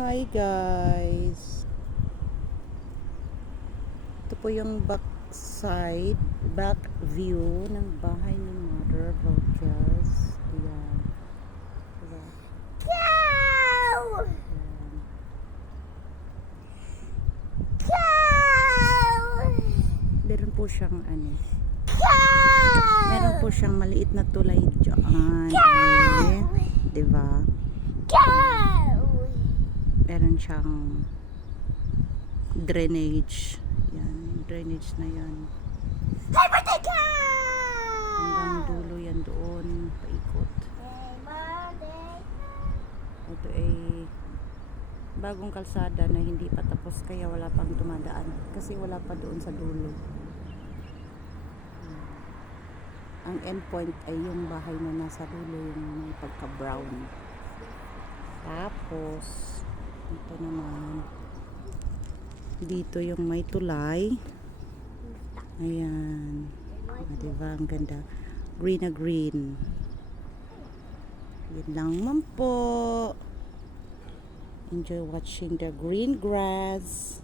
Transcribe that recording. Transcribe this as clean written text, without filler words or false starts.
Hi guys. Ito po yung back view ng bahay ni Mother Valquez. Ayan. Diba? Cow! Ayan. Cow! Meron po siyang Cow! meron po siyang maliit na tulay dyan. Cow! Diba? Cow! Meron siyang drainage. Yan, drainage na yan. Hey, birthday Hanggang cow! dulo yan doon, paikot. Hey, birthday Ito ay bagong kalsada na hindi pa tapos kaya wala pang dumadaan kasi wala pa doon sa dulo. Ang endpoint ay yung bahay na nasa dulo, yung may pagka brown. Tapos ito naman dito yung may tulay. Ayan. Diba ang ganda, green na green. Yun lang man po. Enjoy watching the green grass.